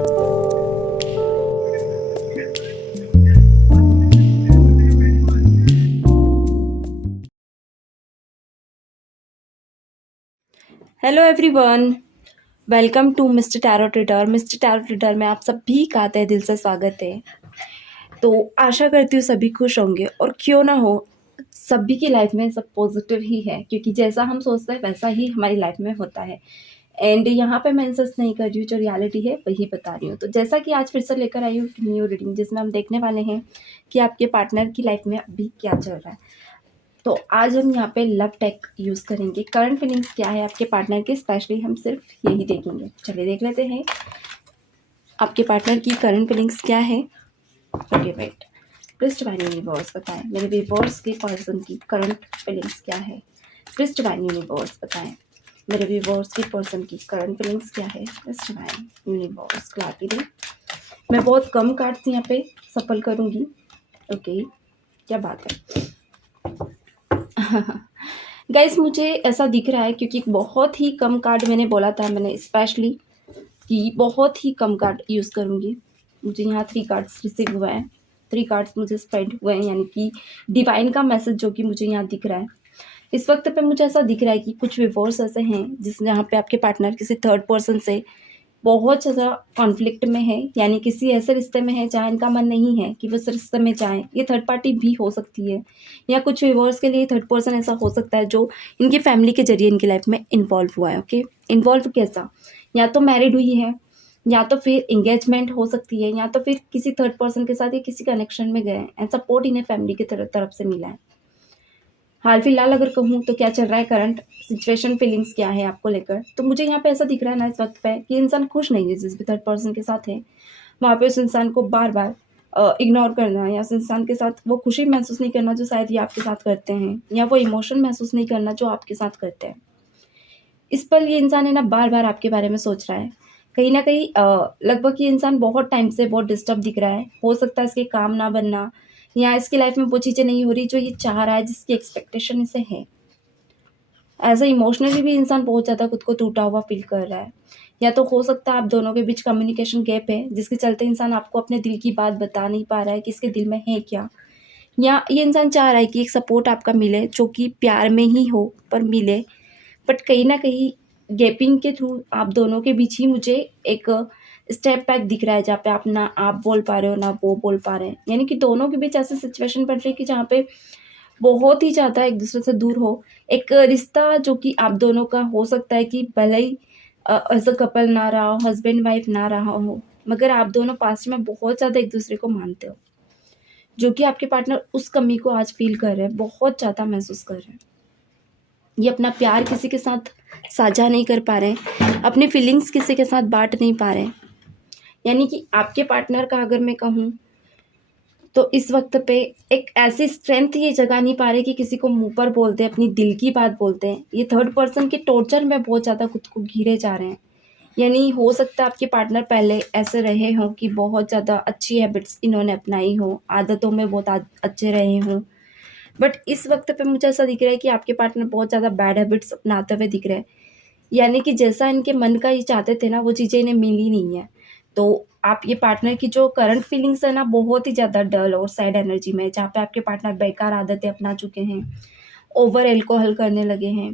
Hello everyone, welcome to mister tarot reader. Mister tarot reader में आप सभी का तहे दिल से स्वागत है। तो आशा करती हूँ सभी खुश होंगे, और क्यों ना हो, सभी की लाइफ में सब पॉजिटिव ही है, क्योंकि जैसा हम सोचते हैं वैसा ही हमारी लाइफ में होता है। एंड यहाँ पे मैं इंसिस्ट नहीं कर रही हूँ, जो रियलिटी है वही बता रही हूँ। तो जैसा कि आज फिर से लेकर आई हूँ न्यू रीडिंग, जिसमें हम देखने वाले हैं कि आपके पार्टनर की लाइफ में अभी क्या चल रहा है। तो आज हम यहाँ पे लव टेक यूज़ करेंगे। करंट फीलिंग्स क्या है आपके पार्टनर की, स्पेशली हम सिर्फ यही देखेंगे। चलिए देख लेते हैं आपके पार्टनर की करंट फीलिंग्स क्या है। Okay wait, please divine universe बताएं मेरे व्यूअर्स के पर्सन की करंट फीलिंग्स क्या है। प्लीज डिवाइन यूनिवर्स बताएं मेरे व्यूअर्स की पर्सन की करंट फीलिंग्स क्या है। प्लीज डिवाइन यूनिवर्स क्लैरिटी दें। मैं बहुत कम कार्ड्स यहाँ पे सफल करूँगी। ओके, क्या बात है। गाइस मुझे ऐसा दिख रहा है, क्योंकि बहुत ही कम कार्ड मैंने बोला था, मैंने स्पेशली कि बहुत ही कम कार्ड यूज़ करूँगी। मुझे यहाँ 3 कार्ड्स रिसीव हुए हैं, 3 कार्ड्स मुझे स्प्रेड हुए हैं, यानी कि डिवाइन का मैसेज जो कि मुझे यहाँ दिख रहा है। इस वक्त पे मुझे ऐसा दिख रहा है कि कुछ व्यूअर्स ऐसे हैं जिस जहाँ पे आपके पार्टनर किसी थर्ड पर्सन से बहुत ज़्यादा कॉन्फ्लिक्ट में है, यानी किसी ऐसे रिश्ते में है जहाँ इनका मन नहीं है कि वो उस रिश्ते में जाएँ। ये थर्ड पार्टी भी हो सकती है, या कुछ व्यूअर्स के लिए थर्ड पर्सन ऐसा हो सकता है जो इनकी फैमिली के ज़रिए इनकी लाइफ में इन्वॉल्व हुआ है। ओके, इन्वॉल्व कैसा, या तो मैरिड हुई है, या तो फिर एंगेजमेंट हो सकती है, या तो फिर किसी थर्ड पर्सन के साथ या किसी कनेक्शन में गए हैं एंड सपोर्ट इन्हें फैमिली की तरफ से मिला है। हाल फिलहाल अगर कहूँ तो क्या चल रहा है, करंट सिचुएशन फीलिंग्स क्या है आपको लेकर, तो मुझे यहाँ पे ऐसा दिख रहा है ना इस वक्त पे कि इंसान खुश नहीं है जिस भी थर्ड पर्सन के साथ है। वहाँ पे उस इंसान को बार बार इग्नोर करना, या उस इंसान के साथ वो खुशी महसूस नहीं करना जो शायद ये आपके साथ करते हैं, या वो इमोशन महसूस नहीं करना जो आपके साथ करते हैं। इस पल ये इंसान है ना बार बार आपके बारे में सोच रहा है। कहीं ना कहीं लगभग ये इंसान बहुत टाइम से बहुत डिस्टर्ब दिख रहा है। हो सकता है इसके काम ना बनना, या इसकी लाइफ में वो चीज़ें नहीं हो रही जो ये चाह रहा है, जिसकी एक्सपेक्टेशन इसे है। एज ए इमोशनली भी इंसान बहुत ज़्यादा खुद को टूटा हुआ फील कर रहा है, या तो हो सकता है आप दोनों के बीच कम्युनिकेशन गैप है, जिसके चलते इंसान आपको अपने दिल की बात बता नहीं पा रहा है कि इसके दिल में है क्या। या ये इंसान चाह रहा है कि एक सपोर्ट आपका मिले जो कि प्यार में ही हो पर मिले, बट कहीं ना कहीं गैपिंग के थ्रू आप दोनों के बीच ही मुझे एक स्टेप बैक दिख रहा है, जहाँ पे आप ना आप बोल पा रहे हो ना वो बोल पा रहे हैं। यानी कि दोनों के बीच ऐसी सिचुएशन बन रही है कि जहाँ पे बहुत ही ज़्यादा एक दूसरे से दूर हो। एक रिश्ता जो कि आप दोनों का हो सकता है कि भले ही एज अ कपल ना रहा हो, हस्बैंड वाइफ ना रहा हो, मगर आप दोनों पास्ट में बहुत ज़्यादा एक दूसरे को मानते हो, जो कि आपके पार्टनर उस कमी को आज फील कर रहे हैं, बहुत ज़्यादा महसूस कर रहे हैं। ये अपना प्यार किसी के साथ साझा नहीं कर पा रहे हैं, अपनी फीलिंग्स किसी के साथ बांट नहीं पा रहे हैं। यानी कि आपके पार्टनर का अगर मैं कहूँ तो इस वक्त पे एक ऐसी स्ट्रेंथ ये जगा नहीं पा रहे कि किसी को मुंह पर बोलते हैं, अपनी दिल की बात बोलते हैं। ये थर्ड पर्सन के टॉर्चर में बहुत ज़्यादा खुद को घिरे जा रहे हैं। यानी हो सकता है आपके पार्टनर पहले ऐसे रहे हों कि बहुत ज़्यादा अच्छी हैबिट्स इन्होंने अपनाई हो, आदतों में बहुत अच्छे रहे हों, बट इस वक्त पे मुझे ऐसा दिख रहा है कि आपके पार्टनर बहुत ज़्यादा बैड हैबिट्स अपनाते हुए दिख रहे हैं। यानी कि जैसा इनके मन का ये चाहते थे ना, वो चीज़ें इन्हें मिली नहीं है। तो आप ये पार्टनर की जो करंट फीलिंग्स है ना, बहुत ही ज़्यादा डल और सैड एनर्जी में है, जहाँ पे आपके पार्टनर बेकार आदतें अपना चुके हैं, ओवर अल्कोहल करने लगे हैं,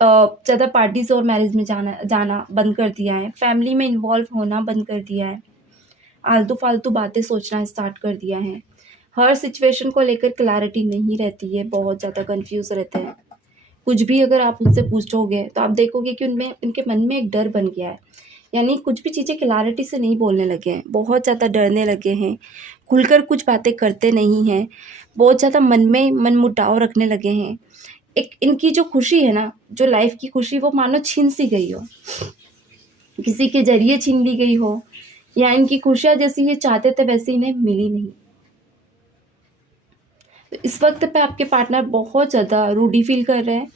ज़्यादा पार्टीज़ और मैरिज में जाना जाना बंद कर दिया है, फैमिली में इन्वॉल्व होना बंद कर दिया है, आलतू-फालतू बातें सोचना स्टार्ट कर दिया है। हर सिचुएशन को लेकर क्लैरिटी नहीं रहती है, बहुत ज़्यादा कन्फ्यूज़ रहते हैं। कुछ भी अगर आप उनसे पूछोगे तो आप देखोगे कि उनमें उनके मन में एक डर बन गया है। यानी कुछ भी चीज़ें क्लैरिटी से नहीं बोलने लगे हैं, बहुत ज़्यादा डरने लगे हैं, खुलकर कुछ बातें करते नहीं हैं, बहुत ज़्यादा मन में मनमुटाव रखने लगे हैं। एक इनकी जो खुशी है ना, जो लाइफ़ की खुशी, वो मानो छीन सी गई हो, किसी के ज़रिए छीन ली गई हो, या इनकी खुशियाँ जैसी ये चाहते थे वैसी इन्हें मिली नहीं। तो इस वक़्त पे आपके पार्टनर बहुत ज़्यादा रूडी फ़ील कर रहे हैं।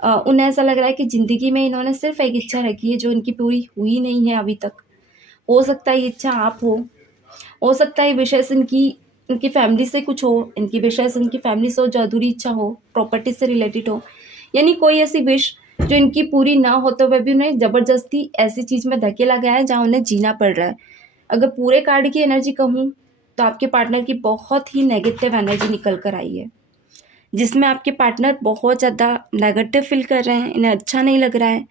उन्हें ऐसा लग रहा है कि ज़िंदगी में इन्होंने सिर्फ़ एक इच्छा रखी है जो इनकी पूरी हुई नहीं है अभी तक। हो सकता है ये इच्छा आप हो सकता है ये विशेष इनकी इनकी फैमिली से कुछ हो, इनकी विशेष इनकी फैमिली से हो, जो अधूरी इच्छा हो, प्रॉपर्टी से रिलेटेड हो। यानी कोई ऐसी विश जो इनकी पूरी ना होते हुए भी उन्हें ज़बरदस्ती ऐसी चीज़ में धकेला गया है जहाँ उन्हें जीना पड़ रहा है। अगर पूरे कार्ड की एनर्जी कहूँ तो आपके पार्टनर की बहुत ही नेगेटिव एनर्जी निकल कर आई है, जिसमें आपके पार्टनर बहुत ज़्यादा नेगेटिव फील कर रहे हैं, इन्हें अच्छा नहीं लग रहा है।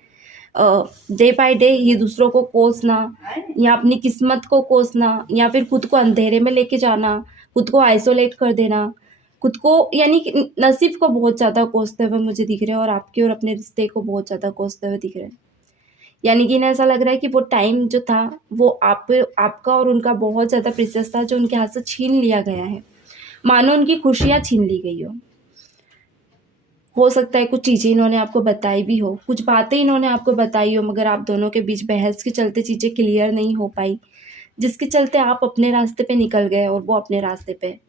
डे बाय डे ये दूसरों को कोसना या अपनी किस्मत को कोसना या फिर खुद को अंधेरे में लेके जाना, खुद को आइसोलेट कर देना, खुद को यानी कि नसीब को बहुत ज़्यादा कोसते हुए मुझे दिख रहे हैं और आपके और अपने रिश्ते को बहुत ज़्यादा कोसते हुए दिख रहे हैं। यानी कि इन्हें ऐसा लग रहा है कि वो टाइम जो था वो आपका और उनका बहुत ज़्यादा प्रीशियस था, जो उनके हाथ से छीन लिया गया है। मानो उनकी खुशियाँ छीन ली गई हो सकता है कुछ चीज़ें इन्होंने आपको बताई भी हो, कुछ बातें इन्होंने आपको बताई हो, मगर आप दोनों के बीच बहस के चलते चीज़ें क्लियर नहीं हो पाई, जिसके चलते आप अपने रास्ते पे निकल गए और वो अपने रास्ते पे।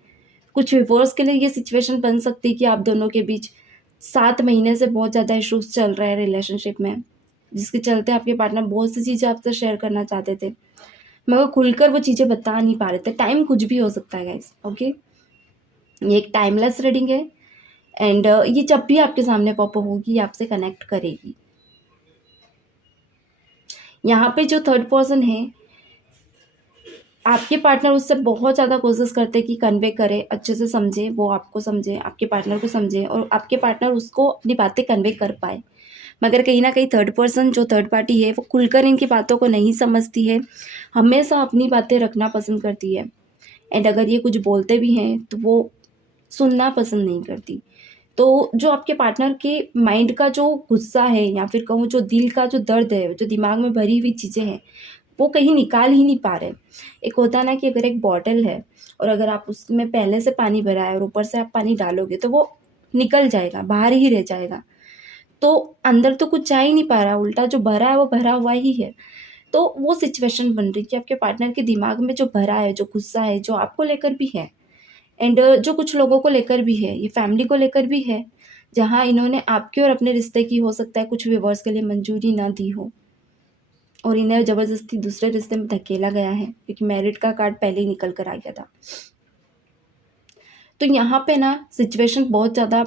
कुछ व्यूअर्स के लिए ये सिचुएशन बन सकती है कि आप दोनों के बीच 7 महीने से बहुत ज़्यादा इश्यूज़ चल रहे हैं रिलेशनशिप में, जिसके चलते आपके पार्टनर बहुत सी चीज़ें आपसे शेयर करना चाहते थे, मगर खुलकर वो चीज़ें बता नहीं पा रहे थे। टाइम कुछ भी हो सकता है गाइस, ओके? ये एक टाइमलेस रीडिंग है एंड ये जब भी आपके सामने पॉप अप होगी, ये आपसे कनेक्ट करेगी। यहाँ पे जो थर्ड पर्सन है, आपके पार्टनर उससे बहुत ज़्यादा कोशिश करते हैं कि कन्वे करे, अच्छे से समझे, वो आपको समझे, आपके पार्टनर को समझे और आपके पार्टनर उसको अपनी बातें कन्वे कर पाए। मगर कहीं न कहीं थर्ड पर्सन जो थर्ड पार्टी है, वो खुलकर इनकी बातों को नहीं समझती है, हमेशा अपनी बातें रखना पसंद करती है एंड अगर ये कुछ बोलते भी हैं, तो वो सुनना पसंद नहीं करती। तो जो आपके पार्टनर के माइंड का जो गुस्सा है या फिर कहूँ जो दिल का जो दर्द है, जो दिमाग में भरी हुई चीज़ें हैं, वो कहीं निकाल ही नहीं पा रहे। एक होता है ना कि अगर एक बॉटल है और अगर आप उसमें पहले से पानी भरा है और ऊपर से आप पानी डालोगे तो वो निकल जाएगा, बाहर ही रह जाएगा। तो अंदर तो कुछ जा ही नहीं पा रहा, उल्टा जो भरा है वो भरा हुआ ही है। तो वो सिचुएशन बन रही है कि आपके पार्टनर के दिमाग में जो भरा है, जो गुस्सा है, जो आपको लेकर भी है एंड जो कुछ लोगों को लेकर भी है, ये फैमिली को लेकर भी है, जहाँ इन्होंने आपके और अपने रिश्ते की हो सकता है कुछ व्यूअर्स के लिए मंजूरी ना दी हो और इन्हें ज़बरदस्ती दूसरे रिश्ते में धकेला गया है क्योंकि मैरिड का कार्ड पहले ही निकल कर आ गया था। तो यहाँ पे ना सिचुएशन बहुत ज़्यादा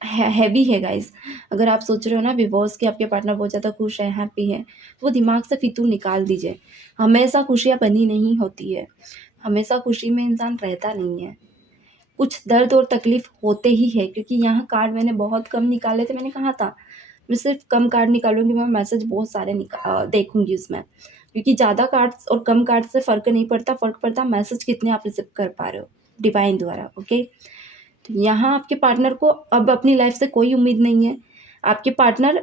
हैवी है गाइस। अगर आप सोच रहे हो ना व्यूअर्स कि आपके पार्टनर बहुत ज़्यादा खुश है, हैप्पी है, तो वो दिमाग से फितूर निकाल दीजिए। हमेशा खुशियाँ बनी नहीं होती है, हमेशा खुशी में इंसान रहता नहीं है। कुछ दर्द और तकलीफ़ होते ही है क्योंकि यहाँ कार्ड मैंने बहुत कम निकाले थे, मैंने कहा था मैं सिर्फ कम कार्ड निकालूँगी, मैं मैसेज बहुत सारे देखूँगी उसमें। क्योंकि ज़्यादा कार्ड्स और कम कार्ड से फ़र्क नहीं पड़ता, फ़र्क पड़ता मैसेज कितने आप रिसीव कर पा रहे हो डिवाइन द्वारा, ओके? तो यहाँ आपके पार्टनर को अब अपनी लाइफ़ से कोई उम्मीद नहीं है। आपके पार्टनर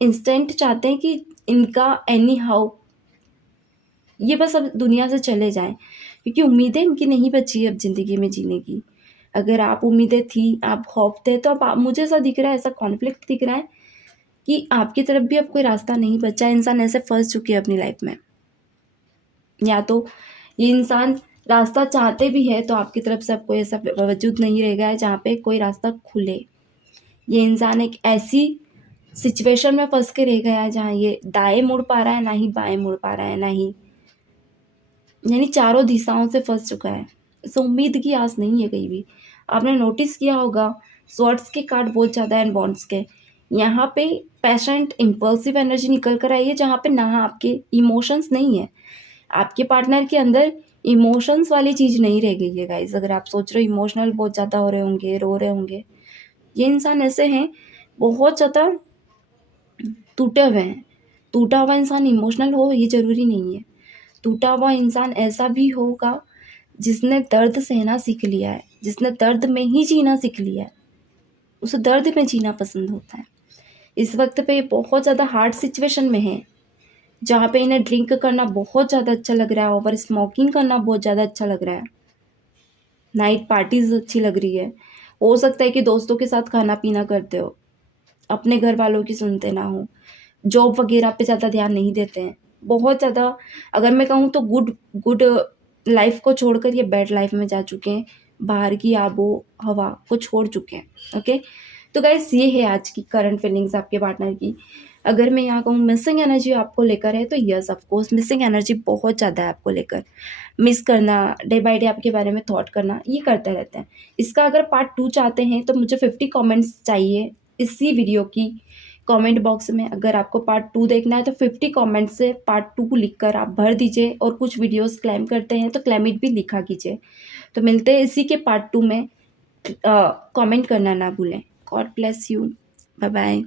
इंस्टेंट चाहते हैं कि इनका एनी हाउ ये बस अब दुनिया से चले जाएँ, क्योंकि उम्मीदें इनकी नहीं बची अब ज़िंदगी में जीने की। अगर आप उम्मीदें थी, आप होप थे, तो अब आप मुझे ऐसा दिख रहा है, ऐसा कॉन्फ्लिक्ट दिख रहा है कि आपकी तरफ भी अब कोई रास्ता नहीं बचा, इंसान ऐसे फँस चुके हैं अपनी लाइफ़ में। या तो ये इंसान रास्ता चाहते भी है, तो आपकी तरफ से अब कोई ऐसा वजूद नहीं रह गया है जहाँ पे कोई रास्ता खुले। ये इंसान एक ऐसी सिचुएशन में फँस के रह गया है जहाँ ये दाएँ मुड़ पा रहा है, ना ही बाएँ मुड़ पा रहा है, ना ही यानी चारों दिशाओं से फँस चुका है। इसे उम्मीद की आस नहीं है कहीं भी। आपने नोटिस किया होगा स्वॉर्ड्स के कार्ड बहुत ज़्यादा हैं बॉन्ड्स के। यहाँ पे पैशनेट इम्पल्सिव एनर्जी निकल कर आई है जहाँ पे ना आपके इमोशंस नहीं है। आपके पार्टनर के अंदर इमोशंस वाली चीज़ नहीं रह गई है गाइज़। अगर आप सोच रहे हो इमोशनल बहुत ज़्यादा हो रहे होंगे, रो रहे होंगे, ये इंसान ऐसे हैं बहुत ज़्यादा टूटे हुए हैं। टूटा हुआ इंसान इमोशनल हो ये ज़रूरी नहीं है। टूटा हुआ इंसान ऐसा भी होगा जिसने दर्द सहना सीख लिया है, जिसने दर्द में ही जीना सीख लिया है, उसे दर्द में जीना पसंद होता है। इस वक्त पे ये बहुत ज़्यादा हार्ड सिचुएशन में है, जहाँ पे इन्हें ड्रिंक करना बहुत ज़्यादा अच्छा लग रहा है, ओवर स्मोकिंग करना बहुत ज़्यादा अच्छा लग रहा है, नाइट पार्टीज़ अच्छी लग रही है। हो सकता है कि दोस्तों के साथ खाना-पीना करते हो, अपने घर वालों की सुनते ना हो, जॉब वगैरह पे ज़्यादा ध्यान नहीं देते हैं। बहुत ज़्यादा अगर मैं कहूँ तो गुड गुड लाइफ़ को छोड़कर ये बैड लाइफ़ में जा चुके हैं, बाहर की आबो-हवा को छोड़ चुके हैं, ओके? तो गाइस ये है आज की करंट फीलिंग्स आपके पार्टनर की। अगर मैं यहाँ कहूँ मिसिंग एनर्जी आपको लेकर है तो yes of course missing energy बहुत ज़्यादा है आपको लेकर। मिस करना, डे बाय डे आपके बारे में थॉट करना, ये करते रहते हैं। इसका अगर पार्ट 2 चाहते हैं तो मुझे 50 कमेंट्स चाहिए इसी वीडियो की कमेंट बॉक्स में अगर आपको पार्ट 2 देखना है तो 50 कमेंट से पार्ट 2 लिखकर आप भर दीजिए, और कुछ वीडियोस क्लेम करते हैं तो क्लेम इट भी लिखा कीजिए। तो मिलते हैं इसी के पार्ट 2 में। कमेंट करना ना भूलें। God bless you. Bye bye.